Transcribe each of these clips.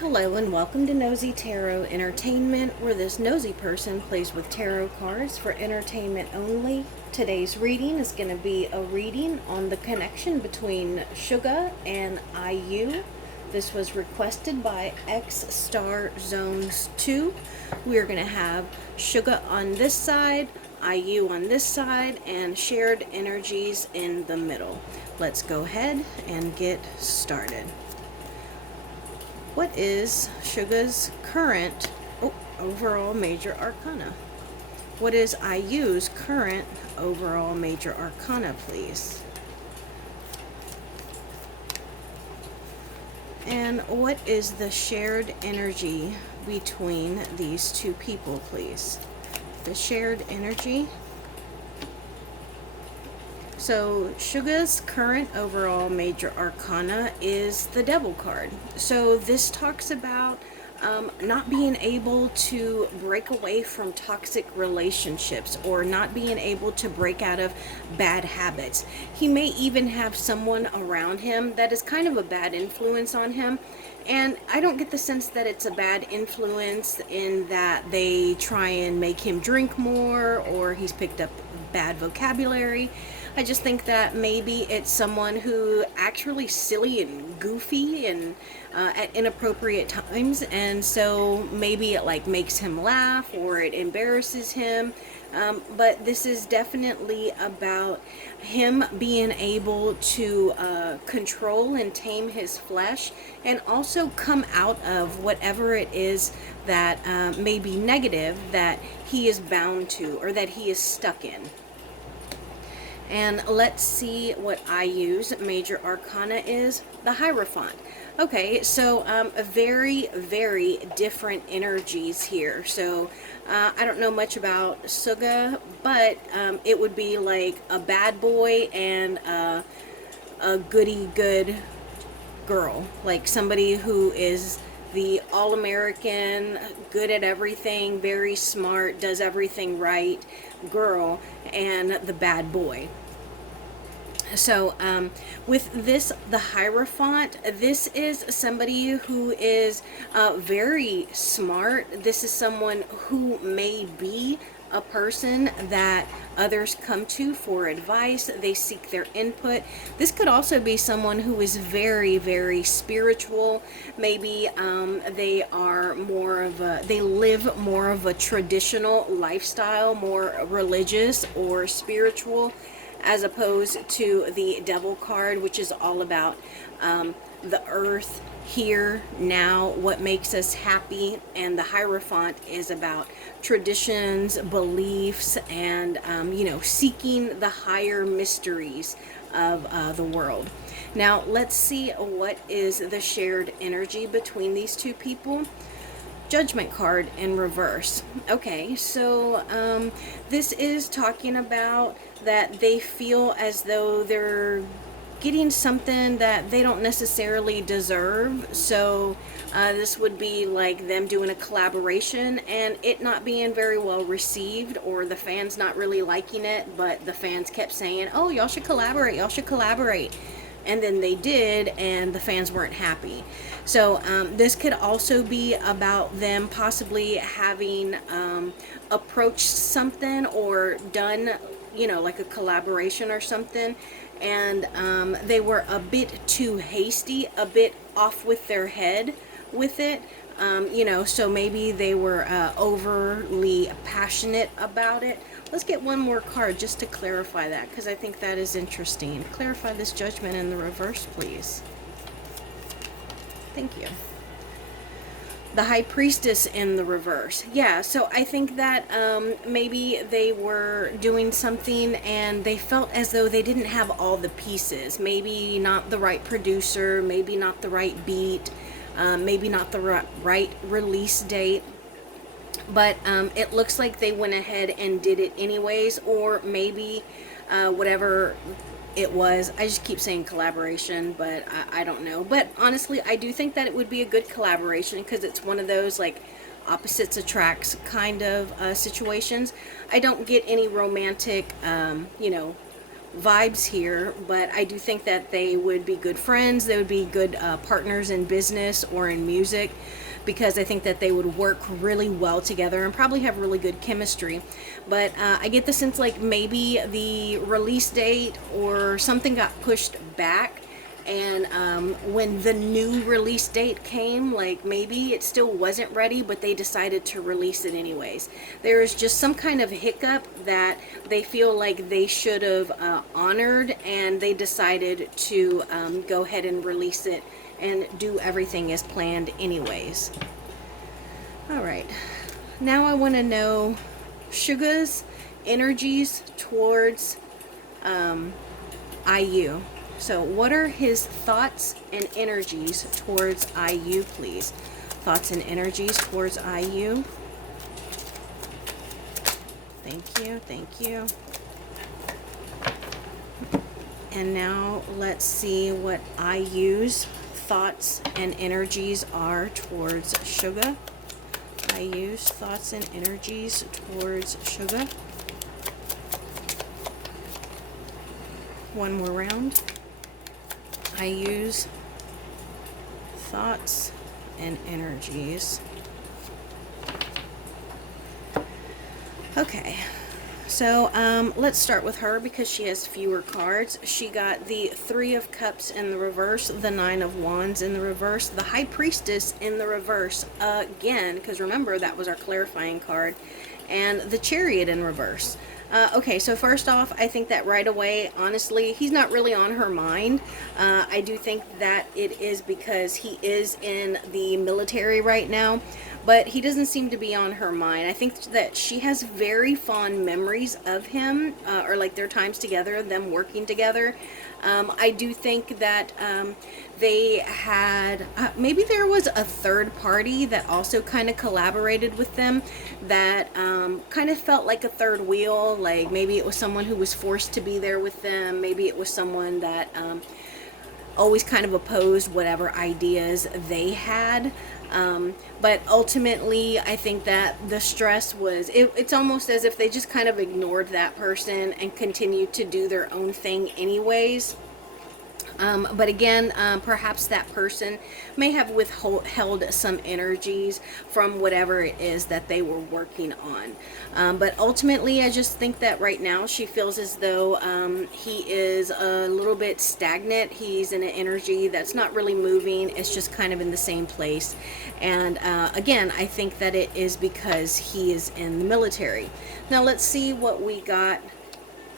Hello and welcome to Nosy Tarot Entertainment, where this nosy person plays with tarot cards for entertainment only. Today's reading is going to be a reading on the connection between Suga and IU. This was requested by X Star Zones 2. We are going to have Suga on this side, IU on this side, and shared energies in the middle. Let's go ahead and get started. What is Suga's current overall major arcana? What is IU's current overall major arcana, please? And what is the shared energy between these two people, please? The shared energy. So Suga's current overall major arcana is the Devil card. So this talks about not being able to break away from toxic relationships or not being able to break out of bad habits. He may even have someone around him that is kind of a bad influence on him. And I don't get the sense that it's a bad influence in that they try and make him drink more or he's picked up bad vocabulary. I just think that maybe it's someone who actually silly and goofy and at inappropriate times, and so maybe it like makes him laugh or it embarrasses him. But this is definitely about him being able to control and tame his flesh and also come out of whatever it is that may be negative that he is bound to or that he is stuck in. And let's see what IU's major arcana is, the Hierophant. Okay, so very, very different energies here. So I don't know much about Suga, but it would be like a bad boy and a goody good girl. Like somebody who is the all-American, good at everything, very smart, does everything right girl, and the bad boy. So with this, the Hierophant, this is somebody who is very smart. This is someone who may be a person that others come to for advice. They seek their input. This could also be someone who is very, very spiritual. Maybe they are more of a, they live more of a traditional lifestyle, more religious or spiritual, as opposed to the Devil card, which is all about the earth, here, now, what makes us happy. And the Hierophant is about traditions, beliefs, and, seeking the higher mysteries of the world. Now, let's see what is the shared energy between these two people. Judgment card in reverse. Okay, so this is talking about that they feel as though they're getting something that they don't necessarily deserve. So this would be like them doing a collaboration and it not being very well received, or the fans not really liking it, but the fans kept saying, oh, y'all should collaborate, y'all should collaborate. And then they did, and the fans weren't happy. So this could also be about them possibly having approached something or done, like a collaboration or something, and they were a bit too hasty, a bit off with their head with it. So maybe they were overly passionate about it. Let's get one more card just to clarify that, because I think that is interesting. Clarify this Judgment in the reverse, please. Thank you. The High Priestess in the reverse. Yeah, so I think that maybe they were doing something and they felt as though they didn't have all the pieces. Maybe not the right producer, maybe not the right beat, maybe not the right release date. But it looks like they went ahead and did it anyways, or maybe whatever it was. I just keep saying collaboration, but I don't know. But honestly, I do think that it would be a good collaboration because it's one of those like opposites attracts kind of situations. I don't get any romantic, vibes here, but I do think that they would be good friends. They would be good partners in business or in music, because I think that they would work really well together and probably have really good chemistry. But I get the sense like maybe the release date or something got pushed back, and when the new release date came, like maybe it still wasn't ready, but they decided to release it anyways. There is just some kind of hiccup that they feel like they should have honored, and they decided to go ahead and release it and do everything as planned anyways. All right, now I want to know Suga's energies towards IU. So what are his thoughts and energies towards IU, please? Thoughts and energies towards IU. Thank you, thank you. And now let's see what IU's thoughts and energies are towards Suga. IU's thoughts and energies towards Suga. One more round. IU's thoughts and energies. Okay, so let's start with her because she has fewer cards. She got the Three of Cups in the reverse, the Nine of Wands in the reverse, the High Priestess in the reverse again, because remember that was our clarifying card, and the Chariot in reverse. Okay, so first off, I think that right away, honestly, he's not really on her mind. I do think that it is because he is in the military right now, but he doesn't seem to be on her mind. I think that she has very fond memories of him, or like their times together, them working together. I do think that they had, maybe there was a third party that also kind of collaborated with them that kind of felt like a third wheel. Like maybe it was someone who was forced to be there with them. Maybe it was someone that always kind of opposed whatever ideas they had. But ultimately, I think that the stress was, it's almost as if they just kind of ignored that person and continued to do their own thing anyways. But again, perhaps that person may have withheld some energies from whatever it is that they were working on. But ultimately, I just think that right now she feels as though he is a little bit stagnant. He's in an energy that's not really moving. It's just kind of in the same place. And again, I think that it is because he is in the military. Now let's see what we got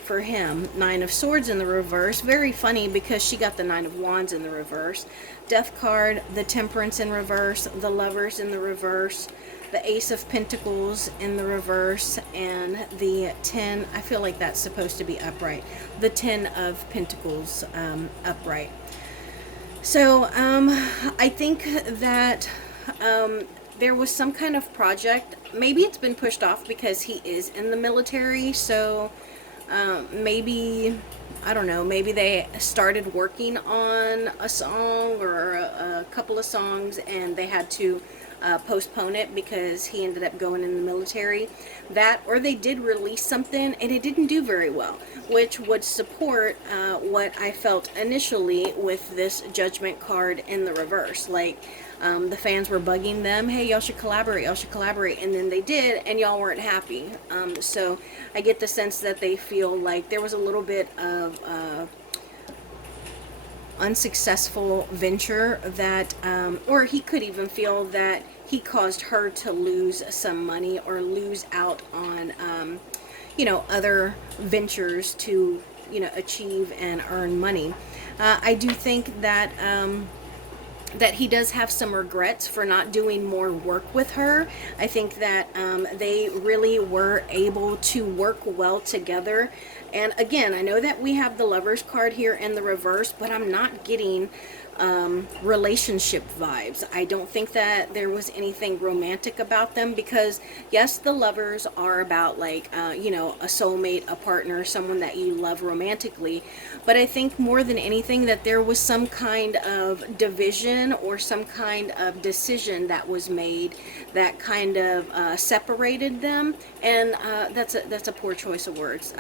for him. Nine of Swords in the reverse. Very funny because she got the Nine of Wands in the reverse. Death card, the Temperance in reverse, the Lovers in the reverse, the Ace of Pentacles in the reverse, and the 10, I feel like that's supposed to be upright, the 10 of Pentacles upright. So I think that there was some kind of project, maybe it's been pushed off because he is in the military, so maybe, I don't know, maybe they started working on a song or a couple of songs and they had to postpone it because he ended up going in the military. That, or they did release something and it didn't do very well, which would support what I felt initially with this Judgment card in the reverse. Like, the fans were bugging them, hey, y'all should collaborate, and then they did, and y'all weren't happy. So I get the sense that they feel like there was a little bit of unsuccessful venture that, or he could even feel that he caused her to lose some money or lose out on, other ventures to, achieve and earn money. I do think that that he does have some regrets for not doing more work with her. I think that they really were able to work well together. And again, I know that we have the Lovers card here in the reverse, but I'm not getting relationship vibes. I don't think that there was anything romantic about them, because yes, the lovers are about like you know, a soulmate, a partner, someone that you love romantically, but I think more than anything that there was some kind of division or some kind of decision that was made that kind of separated them, and that's a poor choice of words.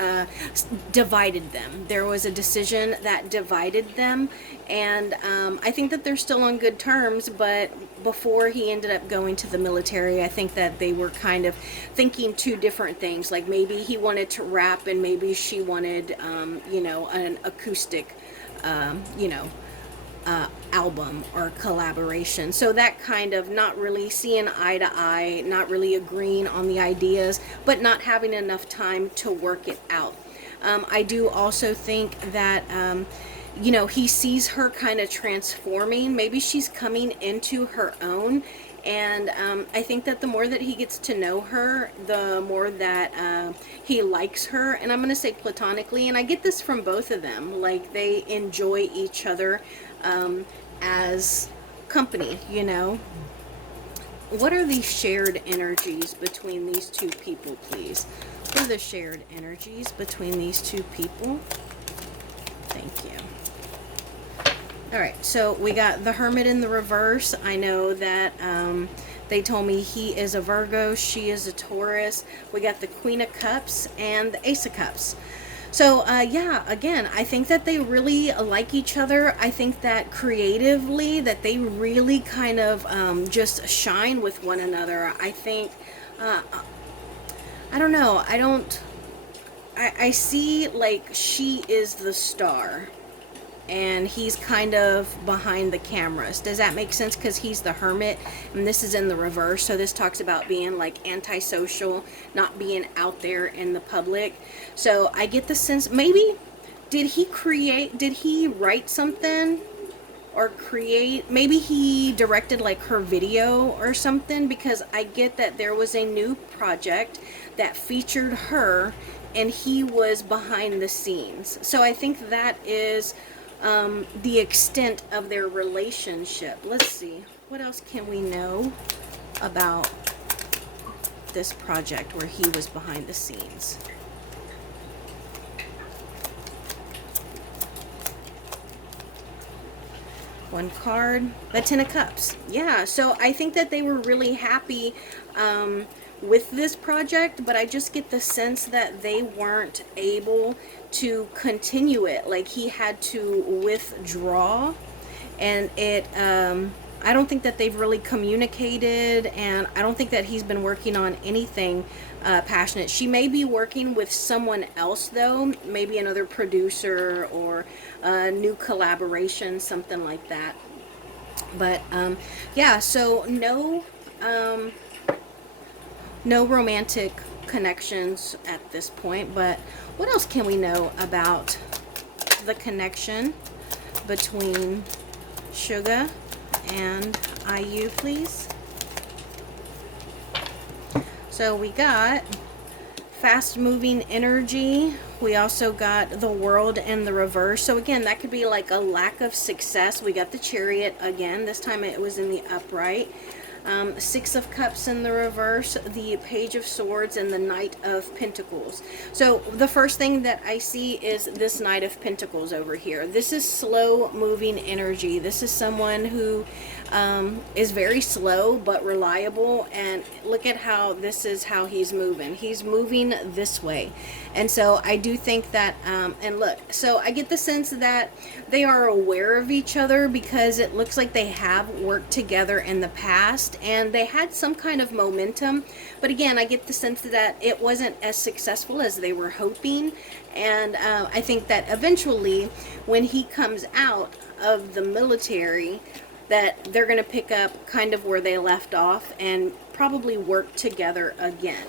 Divided them. There was a decision that divided them, and I think that they're still on good terms, but before he ended up going to the military, I think that they were kind of thinking two different things. Like maybe he wanted to rap and maybe she wanted, you know, an acoustic, you know, album or collaboration. So that kind of not really seeing eye to eye, not really agreeing on the ideas, but not having enough time to work it out. I do also think that, you know, he sees her kind of transforming. Maybe she's coming into her own. And I think that the more that he gets to know her, the more that he likes her. And I'm going to say platonically. And I get this from both of them. Like they enjoy each other as company, you know. What are the shared energies between these two people, please? What are the shared energies between these two people? Thank you. All right, so we got the Hermit in the reverse. I know that they told me he is a Virgo, she is a Taurus. We got the Queen of Cups and the Ace of Cups. So, yeah, again, I think that they really like each other. I think that creatively that they really kind of just shine with one another. I think, I don't know, I see like she is the star and he's kind of behind the cameras. Does that make sense? Because he's the Hermit and this is in the reverse. So this talks about being like antisocial, not being out there in the public. So I get the sense, maybe did he write something or create, maybe he directed like her video or something, because I get that there was a new project that featured her and he was behind the scenes. So I think that is the extent of their relationship. Let's see, what else can we know about this project where he was behind the scenes? One card, the Ten of Cups. Yeah, so I think that they were really happy with this project, but I just get the sense that they weren't able to continue it. Like he had to withdraw, and it I don't think that they've really communicated, and I don't think that he's been working on anything passionate. She may be working with someone else though, maybe another producer or a new collaboration, something like that. But yeah, so no romantic connections at this point. But what else can we know about the connection between Suga and IU, please? So we got fast moving energy. We also got the World in the reverse. So again, that could be like a lack of success. We got the Chariot again. This time it was in the upright. Six of Cups in the reverse, the Page of Swords, and the Knight of Pentacles. So the first thing that I see is this Knight of Pentacles over here. This is slow moving energy. This is someone who is very slow but reliable, and look at how this is how he's moving. He's moving this way. And so I do think that, and look, so I get the sense that they are aware of each other because it looks like they have worked together in the past and they had some kind of momentum. But again, I get the sense that it wasn't as successful as they were hoping. And I think that eventually when he comes out of the military, that they're going to pick up kind of where they left off and probably work together again.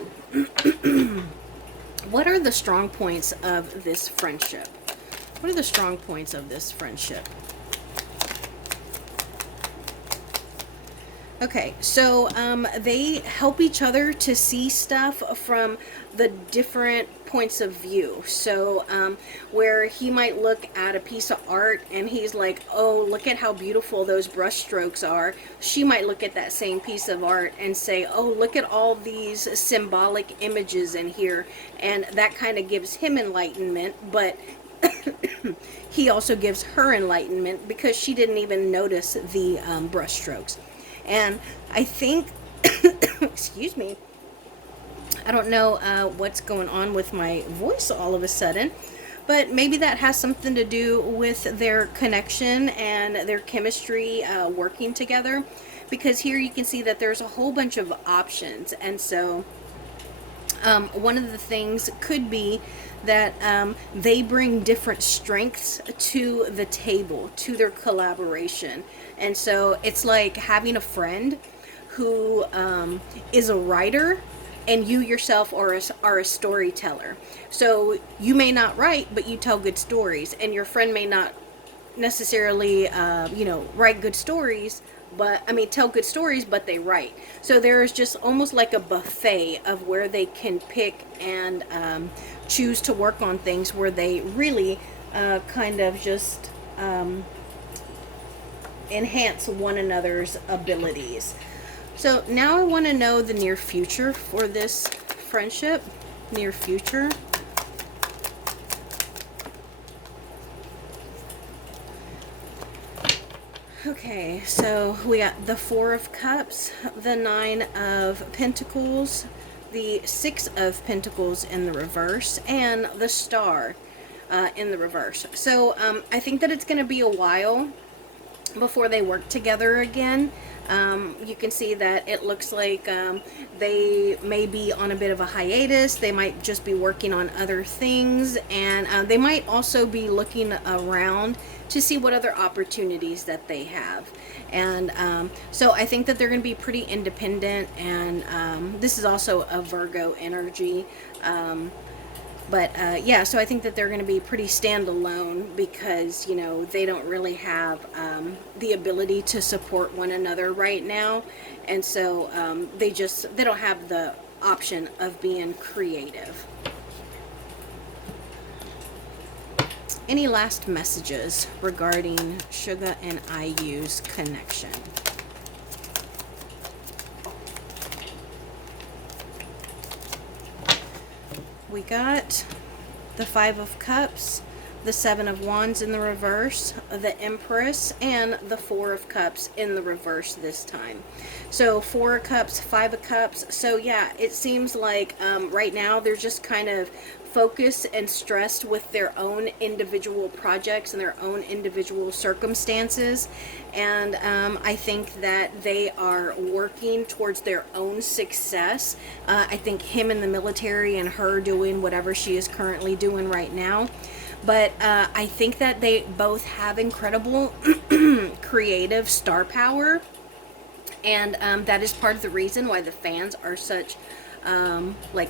What are the strong points of this friendship? What are the strong points of this friendship? Okay, so they help each other to see stuff from the different points of view. So where he might look at a piece of art and he's like, oh, look at how beautiful those brush strokes are. She might look at that same piece of art and say, oh, look at all these symbolic images in here. And that kind of gives him enlightenment, but he also gives her enlightenment because she didn't even notice the brush strokes. And I think, excuse me, I don't know what's going on with my voice all of a sudden, but maybe that has something to do with their connection and their chemistry working together, because here you can see that there's a whole bunch of options. And so one of the things could be that they bring different strengths to the table, to their collaboration. And so it's like having a friend who is a writer, and you yourself are a storyteller. So you may not write, but you tell good stories, and your friend may not necessarily write good stories, but tell good stories, but they write. So there's just almost like a buffet of where they can pick and choose to work on things where they really kind of just enhance one another's abilities. So now I want to know the near future for this friendship. Near future. Okay, so we got the Four of Cups, the Nine of Pentacles, the Six of Pentacles in the reverse, and the Star in the reverse. So I think that it's going to be a while before they work together again. You can see that it looks like they may be on a bit of a hiatus. They might just be working on other things, and they might also be looking around to see what other opportunities that they have. And so I think that they're going to be pretty independent, and this is also a Virgo energy. Yeah, so I think that they're going to be pretty standalone because, they don't really have the ability to support one another right now. And so they don't have the option of being creative. Any last messages regarding Suga and IU's connection? We got the Five of Cups, the Seven of Wands in the reverse, the Empress, and the Four of Cups in the reverse this time. So 4 of Cups, 5 of Cups. So yeah, it seems like right now they're just kind of focused and stressed with their own individual projects and their own individual circumstances. And I think that they are working towards their own success. I think him in the military and her doing whatever she is currently doing right now. But I think that they both have incredible creative star power. And that is part of the reason why the fans are such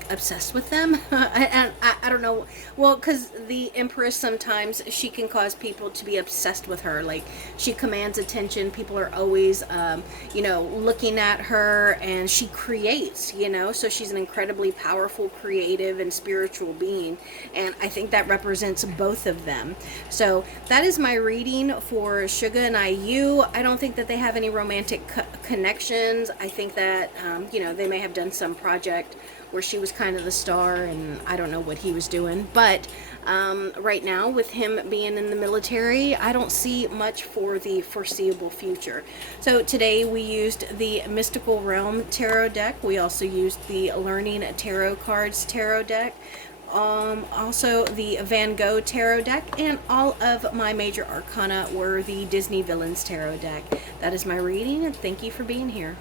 obsessed with them. I don't know. Well, because the Empress, sometimes she can cause people to be obsessed with her. Like, she commands attention. People are always, looking at her, and she creates, so she's an incredibly powerful, creative, and spiritual being. And I think that represents both of them. So that is my reading for Suga and IU. I don't think that they have any romantic connections. I think that, they may have done some project where she was kind of the star, and I don't know what he was doing. But right now, with him being in the military, I don't see much for the foreseeable future. So today we used the Mystical Realm Tarot deck. We also used the Learning Tarot Cards Tarot deck. Also the Van Gogh Tarot deck, and all of my major arcana were the Disney Villains Tarot deck. That is my reading, and thank you for being here.